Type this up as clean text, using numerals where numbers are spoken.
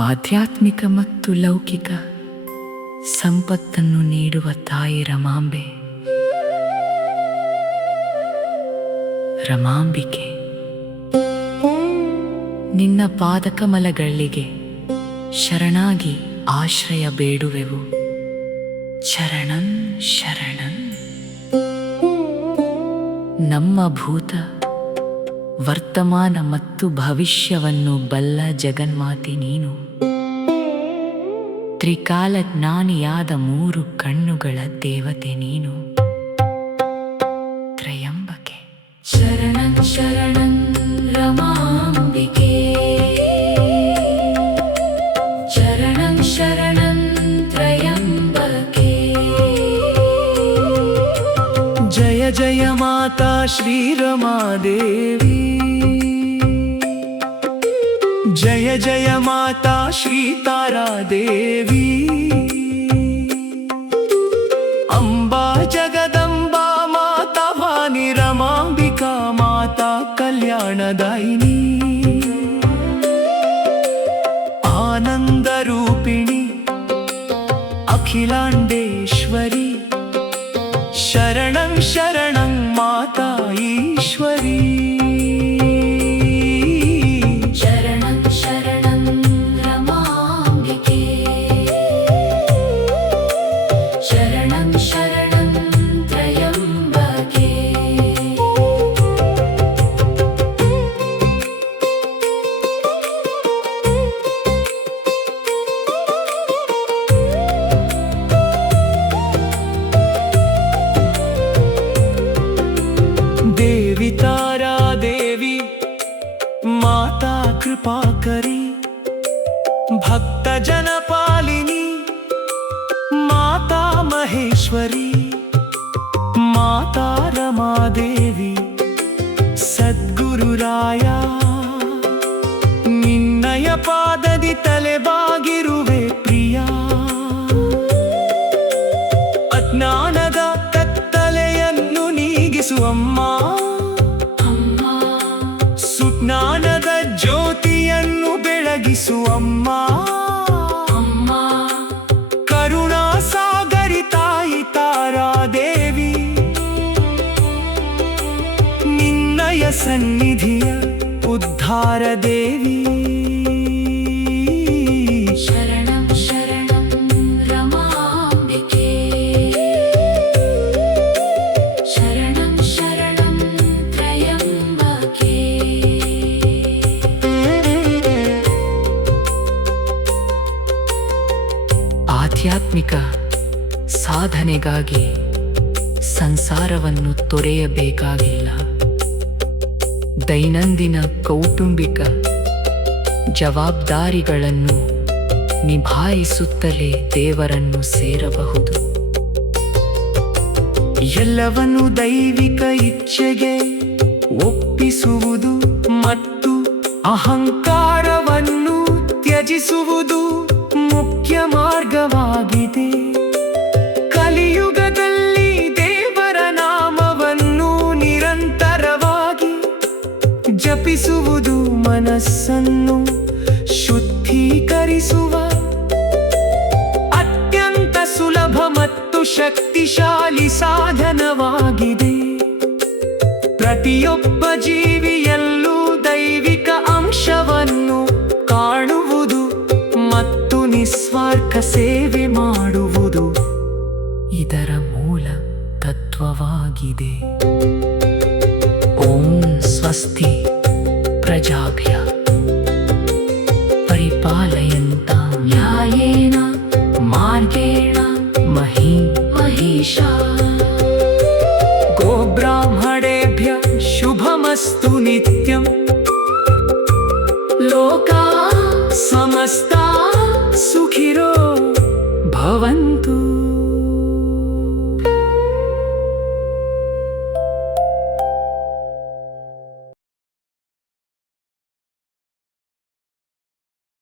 ಆಧ್ಯಾತ್ಮಿಕ ಮತ್ತು ಲೌಕಿಕ ಸಂಪತ್ತನ್ನು ನೀಡುವ ತಾಯಿ ರಮಾಂಬೆ. ರಮಾಂಬಿಕೆ, ನಿನ್ನ ಪಾದಕಮಲಗಳಿಗೆ ಶರಣಾಗಿ ಆಶ್ರಯ ಬೇಡುವೆವು. ಶರಣಂ ಶರಣಂ. ನಮ್ಮ ಭೂತ, ವರ್ತಮಾನ ಮತ್ತು ಭವಿಷ್ಯವನ್ನು ಬಲ್ಲ ಜಗನ್ಮಾತೆ ನೀನು. ತ್ರಿಕಾಲ ಜ್ಞಾನಿಯಾದ 3 ಕಣ್ಣುಗಳ ದೇವತೆ ನೀನು. ತ್ರಯಂಬಕೆ. ಶರಣಂ ಶರಣಂ ರಮಾಂಬಿಕೆ. ಶರಣಂ ಶರಣಂ ತ್ರಯಂಬಕೆ. ಜಯ ಜಯ ಮಾತಾ ಶ್ರೀ ರಮಾದೇವಿ. ಜಯ ಜಯ ಮಾತಾ ಶ್ರೀ ತಾರಾ ದೇವಿ. ಅಂಬಾ ಜಗದಂಬಾ ಮಾತಾ ವಾಣಿ ರಮಾಂಬಿಕಾ ಮಾತಾ ಕಲ್ಯಾಣದಾಯಿನಿ. ಆನಂದ ರೂಪಿಣಿ ಅಖಿಲಾಂಡೇಶ್ವರಿ. ಶರಣಂ ಶರಣಂ ಮಾತಾ ಈಶ್ವರಿ. ಶರಣಂ ಶರಣಂ ರಮಾಂಬಿಕೆ. ಶರಣಂ ಶರಣಂ ತ್ರಯಂಬಕೆ. देवी तारा देवी माता कृपा करी. भक्त जन पालिनी माता महेश्वरी. माता रमा देवी सद्गुरुराय निन्नय पादದಿ ತಲೆಬಾಗಿರುವೆ ಪ್ರಿಯ. ಅಜ್ಞಾನದ ಕತ್ತಲೆಯನ್ನು ನೀಗಿಸುವಮ್ಮ. ಸುಜ್ಞಾನದ ಜ್ಯೋತಿಯನ್ನು ಬೆಳಗಿಸುವಮ್ಮ. ಕರುಣಾ ಸಾಗರಿ ತಾಯಿ ತಾರಾ ದೇವಿ. ನಿನ್ನಯ ಸನ್ನಿಧಿಯ ಉದ್ಧಾರ ದೇವಿ. ಶರಣಂ ಶರಣಂ ರಮಾಂಬಿಕೆ. ಶರಣಂ ಶರಣಂ ತ್ರಯಂಬಕೆ. ಆಧ್ಯಾತ್ಮಿಕ ಸಾಧನೆಗಾಗಿ ಸಂಸಾರವನ್ನು ತೊರೆಯಬೇಕಾಗಿಲ್ಲ. ದೈನಂದಿನ ಕೌಟುಂಬಿಕ ಜವಾಬ್ದಾರಿಗಳನ್ನು ನಿಭಾಯಿಸುತ್ತಲೇ ದೇವರನ್ನು ಸೇರಬಹುದು. ಎಲ್ಲವನ್ನು ದೈವಿಕ ಇಚ್ಛೆಗೆ ಒಪ್ಪಿಸುವುದು ಮತ್ತು ಅಹಂಕಾರವನ್ನು ತ್ಯಜಿಸುವುದು ಮುಖ್ಯ ಮಾರ್ಗವಾಗಿದೆ. ಕಲಿಯುಗದಲ್ಲಿ ದೇವರ ನಾಮವನ್ನು ನಿರಂತರವಾಗಿ ಜಪಿಸುವುದು ಮನಸ್ಸನ್ನು ಶುದ್ಧೀಕರಿಸುವ ಅತ್ಯಂತ ಸುಲಭ ಮತ್ತು ಶಕ್ತಿಶಾಲಿ ಸಾಧನವಾಗಿದೆ. ಪ್ರತಿಯೊಬ್ಬ ಜೀವಿಯಲ್ಲೂ ದೈವಿಕ ಅಂಶವನ್ನು ಕಾಣುವುದು ಮತ್ತು ನಿಸ್ವಾರ್ಥ ಸೇವೆ ಮಾಡುವುದು ಇದರ ಮೂಲ ತತ್ವವಾಗಿದೆ. ಓಂ ಸ್ವಸ್ತಿ ಪ್ರಜಾಭ್ಯ ಪರಿಪಾಲಯಂತಾಂ ನ್ಯಾಯೇನ ಮಾರ್ಗೇಣ ಮಹೀಂ ಮಹಿಷಾ. ಗೋಬ್ರಾಹ್ಮಣೇಭ್ಯ ಶುಭಮಸ್ತು ನಿತ್ಯಂ. ಲೋಕಾ ಸಮಸ್ತಾ ಸುಖಿನೋ ಭವಂತು.